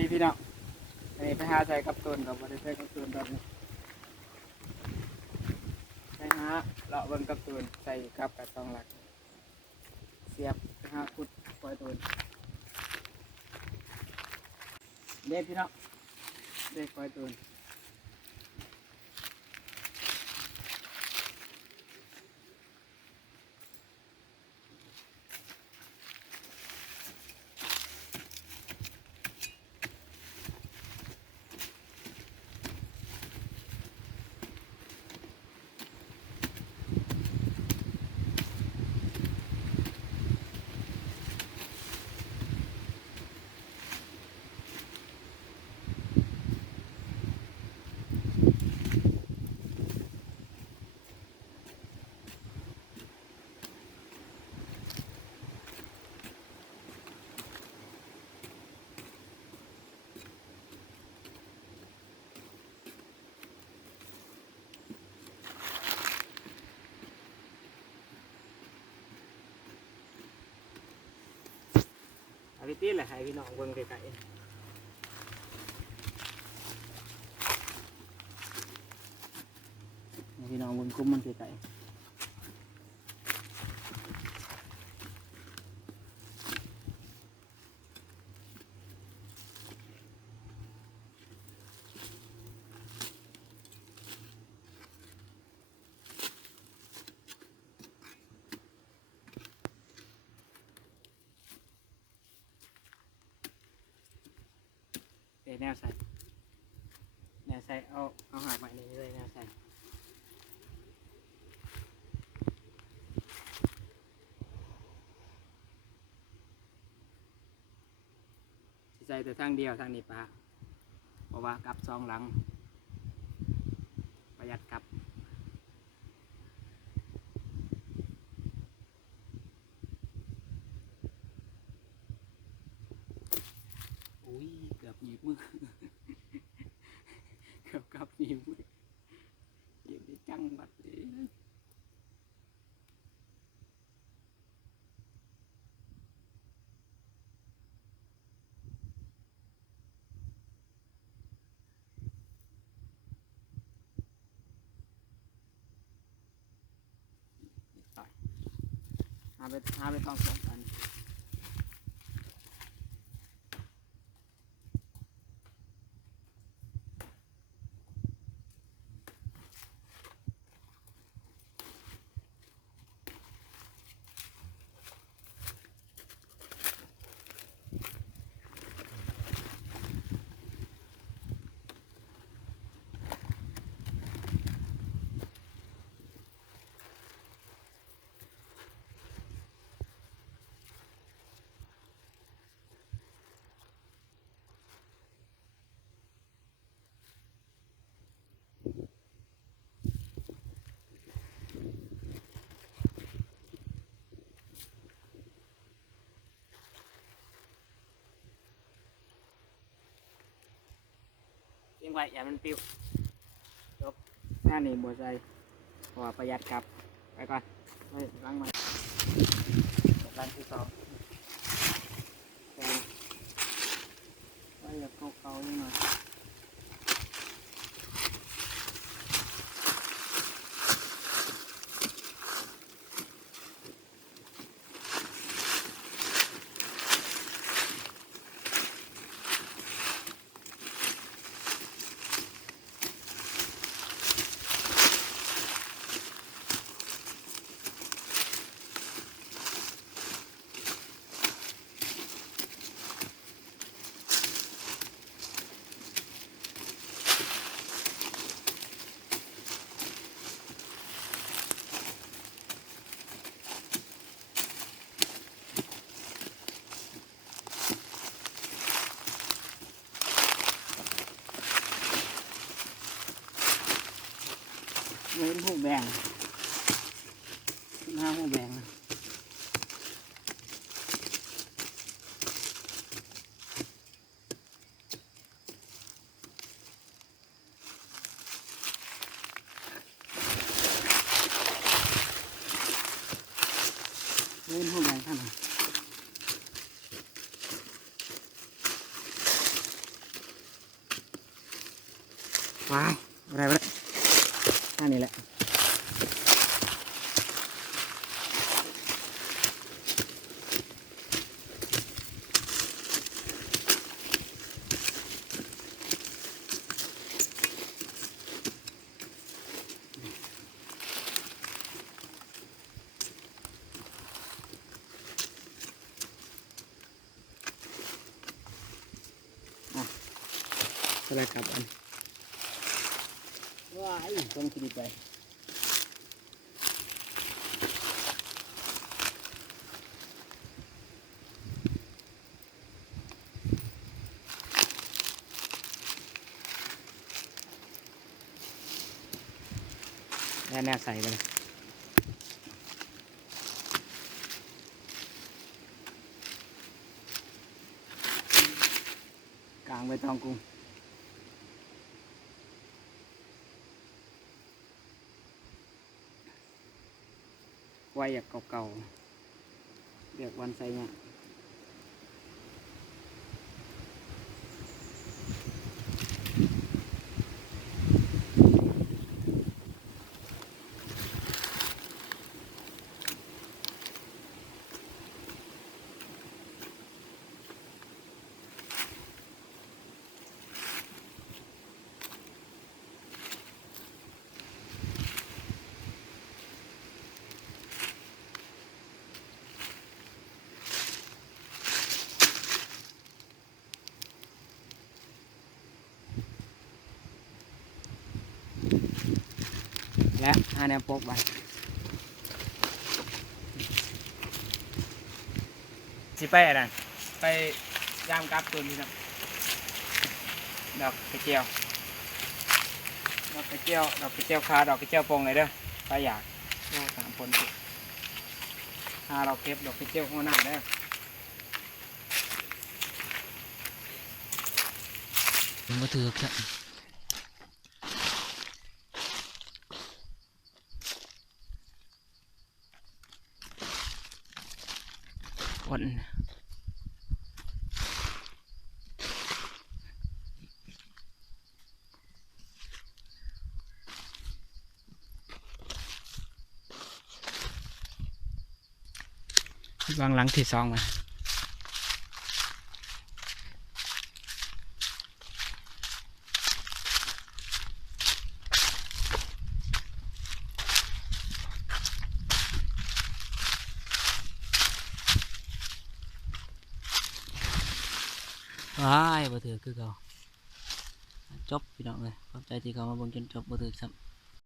ดีพี่น้องอันนี้ไปหาใส่กับต้นกับบริใส่กับต้นแบบนี้ไปหาเลาะเบิ่งกับต้นใส่กับกระตองหลักเสียบไปหาขุดปล่อยต้นเด็ดพี่น้องเด็ดปล่อยต้นอาริตี้แหละให้พี่น้องเบิ่งไกลๆพี่น้องเบิ่งคุ้มมันไกลๆแนวใส่เอาหาใหม่เลยแนวใส่ใส่แต่ทางเดียวทางนี้ปะเพราะว่ากับซองหลังประหยัดกับอุ้ยเกือบหยิบมือ เกือบกับหยิบมือหยิบได้จังบัดเลยต่อยหาไปต้องสองอันยังไงอย่ามันปิวจบหน้านี่บัวใจเพราะว่าประหยัดครับไปก่อนไปล้างมาร้านที่สองว่าอยากเก่าๆนิดหน่อยเล่นหูแบงขึ้นห้างหูแบงเล่นหูแบงท่าน ว้ายอะไรวะอันนี้แหละสลัดกับอันว้ายต้นคิดดีไปแล้วแนวใส่ไปเลยกลางใบตองกุ้งไว้อยากเก่าๆเรียกวันใส่เนี่ยและหาแนวปกไปสิไปอะไรไปย่ามกับตัวนี้ครับดอกกระเจียวดอกกระเจียวดอกกระเจียวคาดอกกระเจียวปงเลยเด้อไปอยากโอ้3 คนหาเราเก็บดอกกระเจียวหัวหน้าเด้อมาถือครับวันวางหลังที่2มาว้ายบ่ถือคือเขาจบพี่น้องเลยขอบใจที่เขามาเบิ่งจนจบบ่ถือซ้ำ